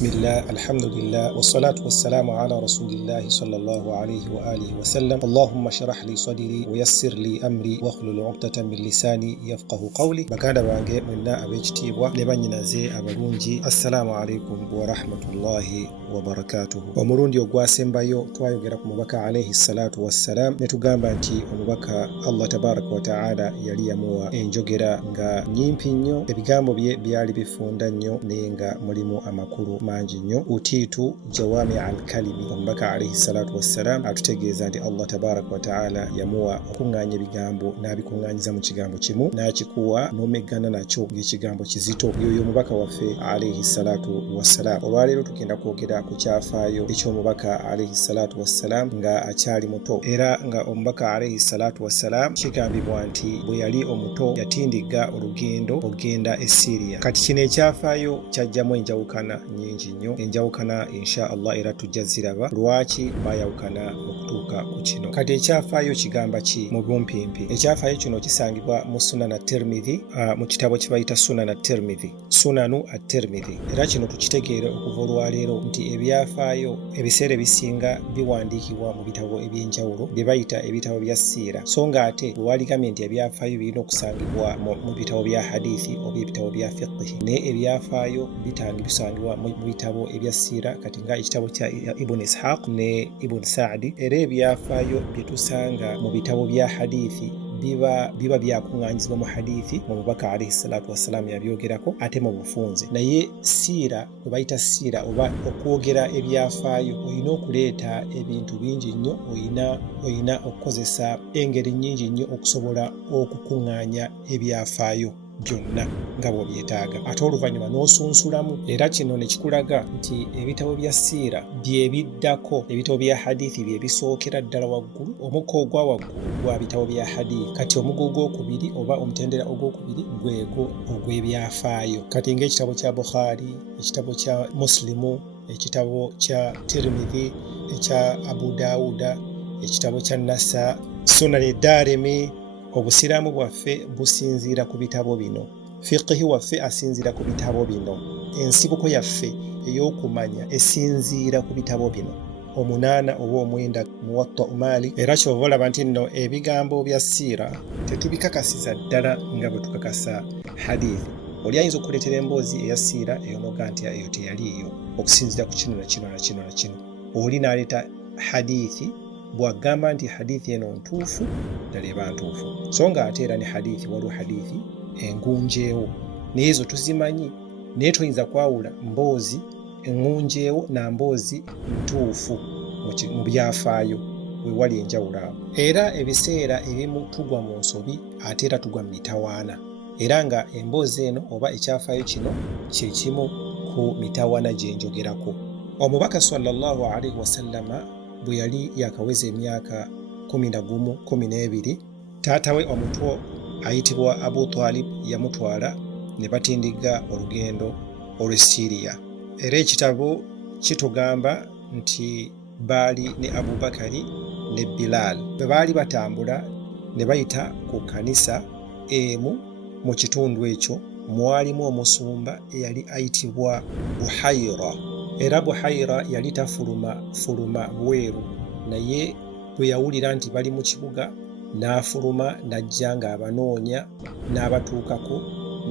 Bismillah, alhamdulillah, wassalatu wassalamu ala rasulillahi sallallahu alayhi wa alihi wa sallam. Allahumma shrah li sadri wa yassir li amri wahlul 'uqdatan min lisani yafqahu qawli. Baganda bange mwenna ab'ekitiibwa ne bannyinaze abalungi, assalamu alaykum wa rahmatullahi wa barakatuh. Omulundi ogwasembayo twayogera ku mubaka alayhi salatu wassalam ne tugamba nti omubaka Allah tabaraka wa ta'ala yali yamuwa enjogera nga nyimpi nnyo, ebigambo bye byali bifunda nnyo naye nga mulimu amakulu mangi nnyo. Utiitu jawami al-kalimi. Omubaka alayhi salatu wassalam atutegeeza nti Allah tabaraka wa ta'ala yamuwa okuŋŋaanya ebigambo n'abikuŋŋaanyiza mu kigambo kimu n'akikuwa n'omeggana nakyo ng'ekigambo kizito. Yoyo omubaka waffe alayhi salatu wassalam. Olwaleero tugenda kwogera ku kyafaayo eky'omubaka alayhi salatu wassalam nga akyali muto, era nga omubaka alayhi salatu wassalam kigambibwa nti bwe yali omuto yatindiga olugendo okugenda e Syria. Kati kino ekyafaayo kyajjamu enjawukana nyingi nnyo, enjawukana insha Allah era tujja ziraba lwaki bayawukana okutuuka ku kino. Kati ekyafaayo kigamba ki mu bumpimpi? Ekyafaayo kino kisangibwa mu Sunan at-Tirmidhi, mu kitabo kye bayita Sunan at-Tirmidhi, Sunanu at-Tirmidhi. Era kino tukitegeere okuva olwaleero nti ebyafaayo ebiseera ebisinga biwandiikibwa mu bitabo eby'enjawulo bye bayita ebitabo bya siira, so nga ate bwaligamye nti ebyafaayo birina okusangibwa mu bitabo bya hadithi oba ebitabo bya fiqh, naye ebyafaayo bisangibwa mu bitabo ebya siira, kati nga ekitabo kya Ibn Ishaq ne Ibn Sa'di. Era ebyafaayo bye tusanga mu bitabo bya hadithi biba byakuŋŋaanyizibwa mu hadithi, omubaka alayhi salatu wassalam yabyogerako ate mu bufunze. Naye siira, we bayita siira oba okwogera ebyafaayo, olina okuleeta ebintu bingi nnyo, olina okukozesa engeri nnyingi nnyo okusobola okukuŋŋaanya ebyafaayo byonna nga bw'obyetaaga, ate oluvannyuma n'osunsulamu. Era kino ne kikulaga nti ebitabo bya siira bye biddako, ebitabo bya hadithi bye bisookera ddala waggulu. Omukka ogwa waggulu gwa bitabo bya hadithi, kati omugo ogwokubiri oba omutendera ogwokubiri gwego ogw'ebyafaayo. Kati ng'ekitabo kya Bukhari, ekitabo kya Muslimu, ekitabo kya Tirmidhi, ekya Abu Dawuda, ekitabo kya Nasa, Sunan ad-Darimi. Obusiraamu bwaffe businziira ku bitabo bino, fiqhi waffe asinziira ku bitabo bino, ensibuko yaffe ey'okumanya esinziira ku bitabo bino, 8 oba 9 Muwatta Malik. Era kyova olaba nti nno ebigambo bya siira tetubikakasiza ddala nga bwe tukakasa hadithi. Oli ayinza okuleetera emboozi eya siira eyonoga nti eyo teyaliiyo okusinziira ku kino na kino na kino na kino. Oli n'aleeta hadithi bw'agamba nti hadithi eno ntuufu, ddala eba ntuufu, so nga ate era ne hadithi waliwo hadithi engunjeewo, naye ezo tuzimanyi, naye toyinza kwawula mboozi engunjeewo na mboozi ntuufu mu byafaayo, we wali enjawulo awo. Era ebiseera ebimu tugwa mu nsobi ate era tugwa mu mitawaana, era nga emboozi eno oba ekyafaayo kino kye kimu ku mitawaana gye njogerako. Omubaka sallallahu alaihi wasallama bwe yali yakaweza emyaka 11, 12, taata we omuto ayitibwa Abu Talib yamutwala ne batindiga olugendo olw'e Syria. Era ekitabo kitugamba nti baali ne Abubakari ne Bilal bwe baali batambula ne bayita ku kanisa emu mu kitundu ekyo, mwalimu omusumba eyali ayitibwa Buhayra. Era Buhayra yali tafuluma bweru, naye bwe yawulira nti bali mu kibuga n'afuluma n'ajja ng'abanoonya, n'abatuukako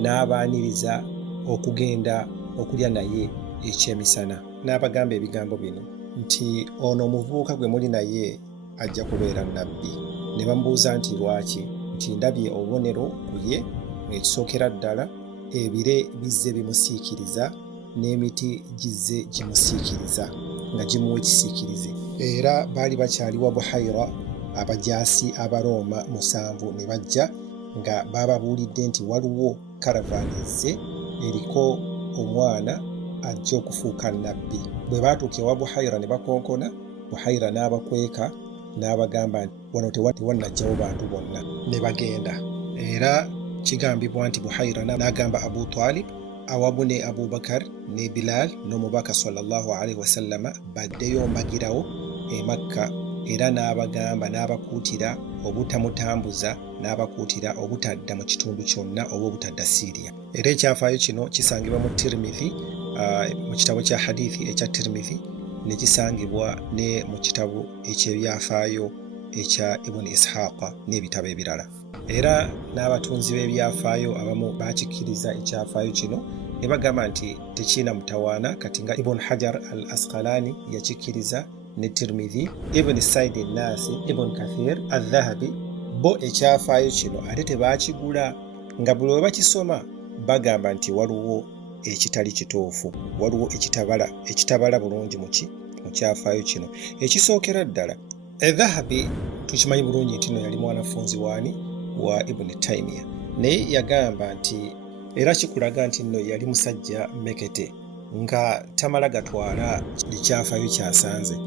n'abaaniriza okugenda okulya naye ekyemisana. N'abagamba ebigambo bino nti ono omuvubuka gwe muli naye ajja kubeera nnabbi. Ne bamubuuza nti lwaki? Nti ndabye obubonero ku ye ng'ekisookera ddala ebire bizze bimusiikiriza n'emiti gizze gimusiikiriza nga gimuwa ekisiikirize. Era baali bakyaliwa Buhayra, abajaasi Abarooma 7 ne bajja nga bababuulidde nti waliwo karavaani ezze eriko omwana ajja okufuuka nnabbi. Bwe baatuuka ewa Buhayra ne bakonkona, Buhayra n'abakweka n'abagamba nti wano tewannajjawo bantu bonna, ne bagenda. Era kigambibwa nti Buhayra n'agamba Abu Talib awamu ne Abubakar ne Bilal n'omubaka sallallahu alaihi wasallama baddeyo mbagirawo e Makka, era n'abagamba n'abakuutira obutamutambuza, n'abakuutira obutadda mu kitundu kyonna oba obutadda Syria. Era ekyafaayo kino kisangibwa mu Tirmidhi mu kitabo kya hadithi ekya Tirmidhi ne kisangibwa ne mu kitabo eky'ebyafaayo ekya Ibn Ishaqa n'ebitabo ebirala. Era n'abatunzi b'ebyafaayo abamu bakikkiriza ekyafaayo kino ne bagamba nti tekiina mutawaana, kati nga Ibn Hajar al-Asqalani yakikkiriza ne Tirmidhi, Ibn Said al-Nasi, Ibn Kathir, al-Dhahabi, bo ekyafaayo kino ate tebaakigula, nga buli we bakisoma bagamba nti waliwo ekitali kituufu, waliwo ekitabala bulungi mu kyafaayo kino. Ekisookera ddala, al-Dhahabi tukimanyi bulungi nti no yali mwanafunzi waani wa Ibn Taymiyyah, naye yagamba nti era kikulaga nti nno yali musajja mekete nga tamala gatwala ekyafaayo kyasanze.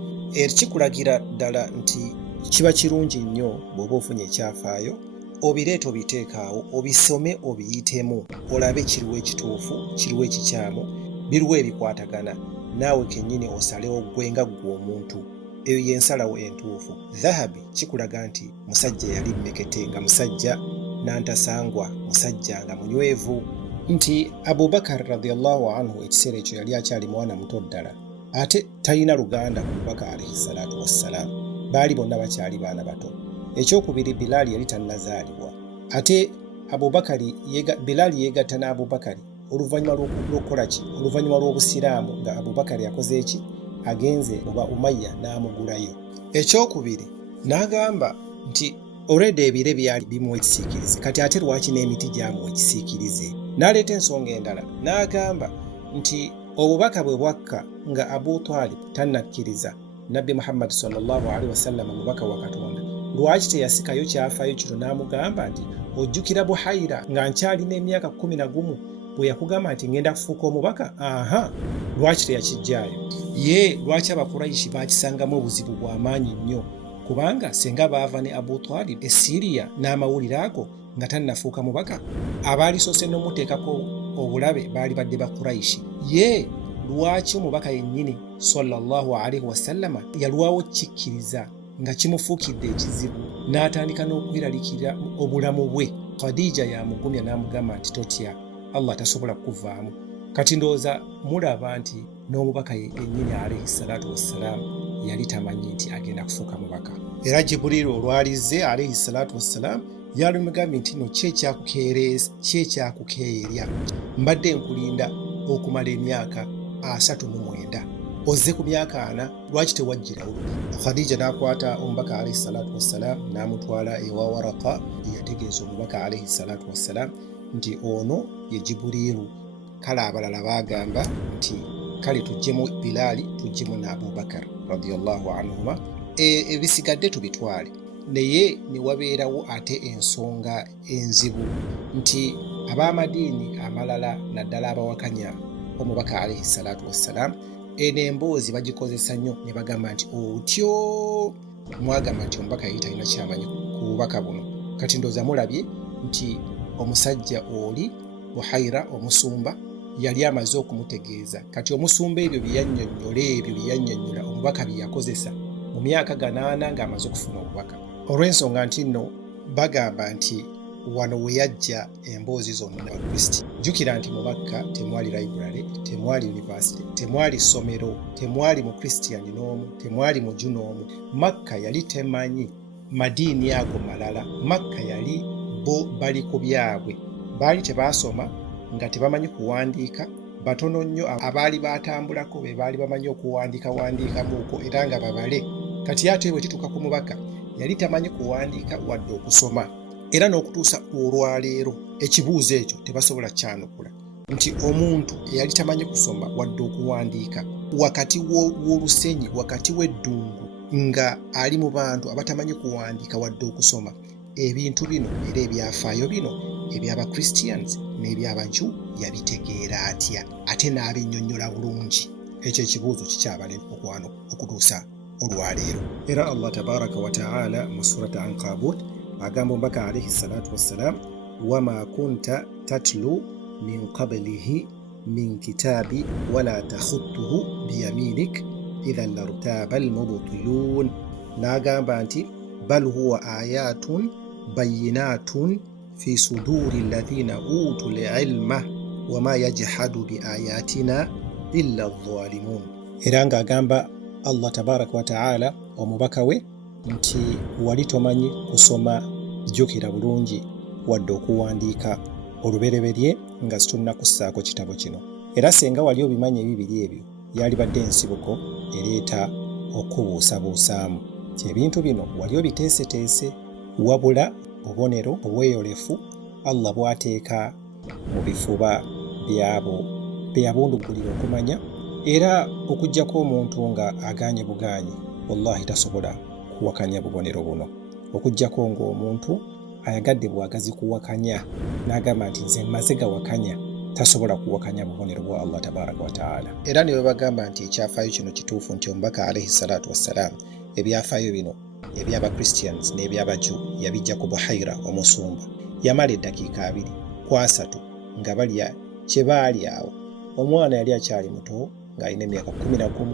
Kikulagira ddala nti kiba kirungi nnyo bw'oba ofunye ekyafaayo obireeta obiteekaawo, obisome, obiyitemu, olabe kiriwo ekituufu, kiriwo ekikyamu, biriwo ebikwatagana, naawe kennyini osalewo ggwe nga ggwe omuntu. Eyo y'ensalawo entuufu. Dhahabi kikulaga nti musajja yali mekete, nga musajja n'antasangwa, musajja nga munywevu, nti Abubakar radiyallahu anhu ekiseera ekyo yali akyali mwana muto ddala, ate talina luganda ku Bubaka alayhi salatu wassalaam, baali bonna bakyali baana bato. Ekyokubiri, Bilaali yali tannazaalibwa, ate Bilaali yeegatta ne Abubakari oluvannyuma lw'okukola ki? Oluvannyuma lw'obusiraamu, nga Abubakari yakoze eki? Agenze oba Umayya n'amugulayo. Ekyokubiri n'agamba nti olwedde ebire byali bimuwa ekisiikirize, kati ate lwaki n'emiti gyamuwa ekisiikirize? N'aleeta ensonga endala, n'agamba nti obubaka bwe bwakka nga Abu Talib tannakkiriza Nabbi Muhammad sallallahu alaihi wasallam mubaka wa Katonda, lwaki teyasikayo kyafaayo kino n'amugamba nti ojjukira Buhaira nga nkyalina emyaka 11 bwe yakugamba nti ngenda kufuuka omubaka? Lwaki teyakijjaayo? Lwaki Abakuraishi baakisangamu obuzibu bw'amaanyi nnyo? Kubanga senga baava ne Abu Talib e Siriya n'amawulire ago nga tannafuuka mubaka, abaalisoose n'omuteekako obulabe baali badde Bakuraishi. Lwaki omubaka yennyini sallallahu alaihi wasallama yalwawo kikkiriza nga kimufuukidde ekizibu, n'atandika n'okweralikira obulamu bwe? Khadija yamugumya n'amugamba nti totya, Allah tasobola kukuvaamu. Kati ndowooza mulaba nti n'omubaka yennyini alayhi salatu wassalaam yali tamanyi nti agenda kufuuka mubaka. Era Jibril olwalize alayhi salatu wassalaam yalumugambye nti no kyekyakukeerya, mbadde nkulinda okumala emyaka 39, ozze ku myaka 4, lwaki tewajjirawo? Khadija n'akwata omubaka alayhi salatu wassalaam n'amutwala ewa Waraka, yategeeza omubaka alayhi salatu wassalaam nti ono ye Jibrilu. Kale abalala bagamba nti kale tujjemu Bilaali, tujjemu ne Abubakar radiyallahu anhuma, ebisigadde tubitwale. Naye ne wabeerawo ate ensonga enzibu nti ab'amadiini amalala naddala abawakanya omubaka alayhi salatu wassalaam, eno emboozi bagikozesa nnyo ne bagamba nti otyo mwagamba nti omubaka yali talina kyamanyi ku bubaka buno. Kati ndowooza mulabye nti omusajja oli Buhaira omusumba yali amaze okumutegeeza. Kati omusumba ebyo byeyannyonnyola omubaka bye yakozesa mu myaka 8 ng'amaze okufuna obubaka. Olw'ensonga nti nno bagamba nti wano we yajja emboozi zonna Abakristo. Jjukira nti mu Makka temwali library, temwali university, temwali ssomero, temwali mu Christian n'omu, temwali muju n'omu. Makka yali temanyi madiini ago malala. Makka yali bo bali ku byabwe, baali tebaasoma nga tebamanyi kuwandiika, batono nnyo abaali batambulako be baali bamanyi okuwandiikamuuko era nga babale. Kati ate bwe tutuuka ku mubaka yali tamanyi kuwandiika wadde okusoma, era n'okutuusa olwaleero ekibuuzo ekyo tebasobola kyanukula nti omuntu eyali tamanyi kusoma wadde okuwandiika wakati w'olusenyi, wakati w'eddungu, nga ali mu bantu abatamanyi kuwandiika wadde okusoma, ebintu bino era ebyafaayo bino eby'Abakristians n'eby'Abanju yabitegeera atya, ate n'abinnyonnyola bulungi? Ekyo ekibuuzo kikyabala okwano okutuusa olwaleero. Era Allah tabaraka wa ta'ala mu surati Ankabut agamba omubaka alayhi salatu wassalaam, wama kunta tatlu min qablihi min kitabi wala takhutuhu biyaminik idhan lartaba almubtilun. N'agamba nti bal huwa ayatun bayinatun fi suduri alladhina utul ilma wama yajhadu biayatina illa adh-dhalimun. Era ng'agamba Allah tabaraka wa ta'ala omubaka we nti wali tomanyi kusoma jjukira bulungi wadde okuwandiika olubereberye nga situnnakussaako kitabo kino. Era senga wali obimanyi ebibiri ebyo yalibadde ensibuko ereeta okubuusabuusaamu. Ebintu bino wali obiteeseteese, wabula bubonero obweyolefu Allah bw'ateeka mu bifuba byabo be yabundugulira okumanya. Era okuggyako omuntu nga agaanye bugaanyi, wallahi tasobola kuwakanya bubonero buno. Okuggyako ng'omuntu ayagadde bwagazi kuwakanya n'agamba nti nze mmaze gawakanya, tasobola kuwakanya bubonero bwa Allah tabaraka wa ta'ala. Era ne bagamba nti ekyafaayo kino kituufu nti omubaka alayhi salatu wassalaam ebyafaayo bino ebyaba Christians n'ebyabaju yabijja ku Buhaira omusumba. Yamala eddakiika 2 ku 3 nga balya kye baali awo. Omwana yali akyali muto ng'alina emyaka 11 ku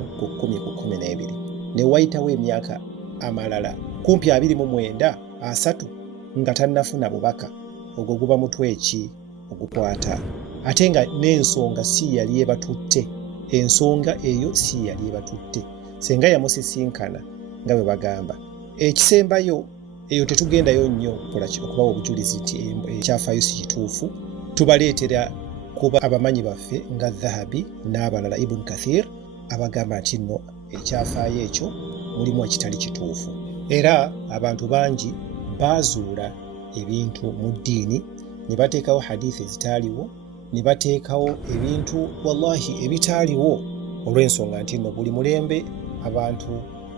10 ku 12. Ne wayitawo emyaka amalala kumpi 29 3 nga tannafuna bubaka. Ogwo guba mutwe ki ogukwata? Ate nga n'ensonga si yali ebatutte. Ensonga eyo si yali ebatutte. Senga yamusisinkana nga bwe bagamba. Ekisembayo eyo tetugendayo nnyo okubawa obujulizi nti ekyafaayo si kituufu. Tubaleetera kuba abamanyi baffe nga Dhahabi n'abalala Ibn Kathir abagamba nti nno ekyafaayo ekyo mulimu ekitali kituufu. Era abantu bangi baazuula ebintu mu ddiini ne bateekawo hadithi ezitaaliwo, ne bateekawo ebintu wallahi ebitaaliwo olw'ensonga nti nno buli mulembe abantu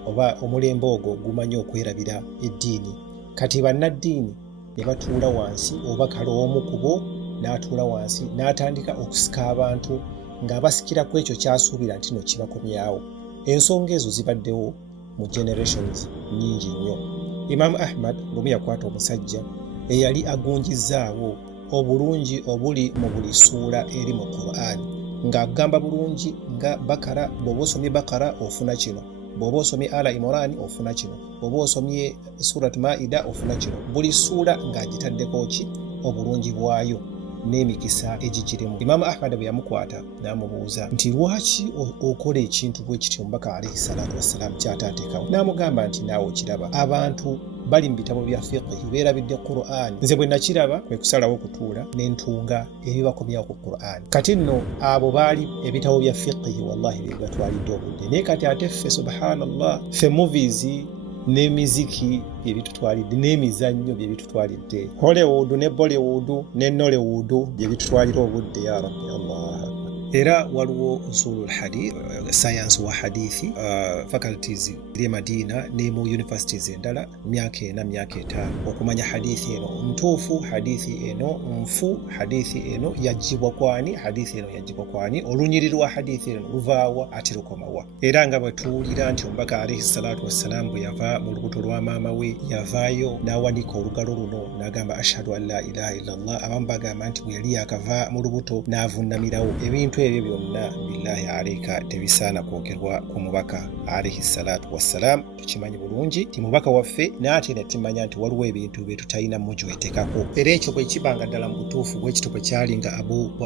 oba omulembe ogwo gumanyi okwerabira eddiini. Kati bannaddiini ne batuula wansi, oba kale omu ku bo n'atuula wansi n'atandika okusika abantu ng'abasikira ku ekyo kyasuubira nti no kibakomyawo. Ensonga ezo zibaddewo mu generations nnyingi nnyo. Imam Ahmad lumu yakwata omusajja eyali agunjizaawo obulungi obuli mu buli ssuula eri mu Qur'an, ng'agamba bulungi nga Bakara, bw'oba osomye Bakara ofuna kino, bw'oba osomye Ala Imran ofuna kino, bw'oba osomye Surat Maida ofuna kino. Buli ssuula ng'agitaddeko ki obulungi bwayo n'emikisa egikirimu. Imam Ahmad bwe yamukwata n'amubuuza nti lwaki okola ekintu bwe kityo omubaka alayhi salatu wassalaam kyataateekawo? N'amugamba nti naawe okiraba, abantu bali mu bitabo bya fiqhi beerabidde Qur'an. Nze bwe nakiraba kwe kusalawo okutuula n'entunga ebibakomyawo ku Qur'an. Kati nno abo baali ebitabo bya fiqhi wallahi bye batwalidde obudde. Naye kati ate ffe subhanallah, ffe movies n'emiziki bye bitutwalidde, n'emizannyo bye bitutwalidde, Hollywood ne Bollywood ne Nollywood bye bitutwalira obudde. Ya Rabbi, Allah. Era waliwo usulul hadith, science wa hadithi faculties eri Madina ne mu universities endala myaka 4 myaka 5 okumanya hadithi eno ntuufu, hadithi eno nfu, hadithi eno yajjibwa kwani, hadithi eno yajjibwa kwani, olunyirirwa hadithi eno luvaawa ate lukomawa. Era nga bwe tuwulira nti omubaka alayhi salatu wassalaam bwe yava mu lubuto lwa maama we yavaayo n'awanika olugalo luno n'agamba ashhadu an la ilaha illallah. Abamu bagamba nti bwe yali yakava mu lubuto n'avunnamirawo. Ebintu ebyo byonna billahi aleyka tebisaana kwogerwa ku mubaka alayhi salatu wassalaam. Tukimanyi bulungi ti mubaka waffe, n'ate ne tumanya nti waliwo ebintu bye tutalina mujwetekako. Era ekyo bwe kibanga ddala mu butuufu bwe kito bwe kyali nga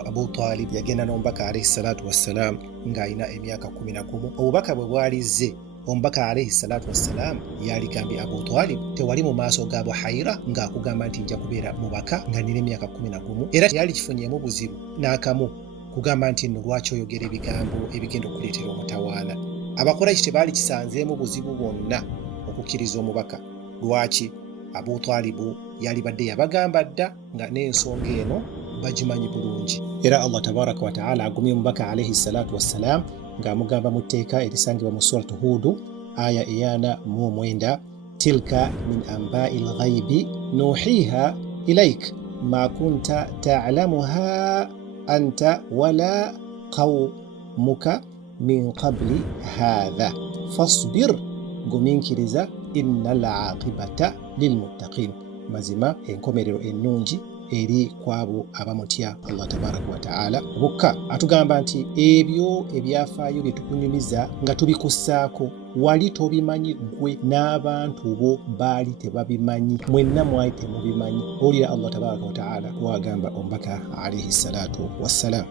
Abu Talib yagenda n'omubaka alayhi salatu wassalaam ng'alina emyaka 11. Obubaka bwe bwalizze omubaka alayhi salatu wassalaam yaligambye Abu Talib, tewali mu maaso ga Buhaira ng'akugamba nti nja kubeera mubaka nga nina emyaka 11. Era teyali kifunyeemu buzibu n'akamu kugamba nti nno lwaki oyogera ebigambo ebigenda okuleetera omutawaana. Abakuraishi tebaali kisanzeemu buzibu bwonna okukkiriza omubaka. Lwaki? Abu Talibu yalibadde yabagamba dda nga n'ensonga eno bagimanyi bulungi. Era Allah tabaraka wa ta'ala agumye omubaka alayhi salatu wassalaam ng'amugamba mu tteeka erisangibwa mu surat Hud aya 4:9, tilka min amba'i al-ghaibi nuhiha ilaik ma kunta ta'lamuha anta wala qawmuka min qabli hadha fasbir, guminkiriza, innal aqibata lilmuttaqin. Mazima enkomerero ennungi eri kwabo abamutya Allah tabaraka wa ta'ala. Bokka atugamba nti ebyo ebyafaayo bye tukunyumiza nga tubikussaako wali tobimanyi gwe n'abantu bo baali tebabimanyi, mwenna mwali temubimanyi. Olira Allah tabaraka wa ta'ala wagamba omubaka alayhi salatu wassalaam.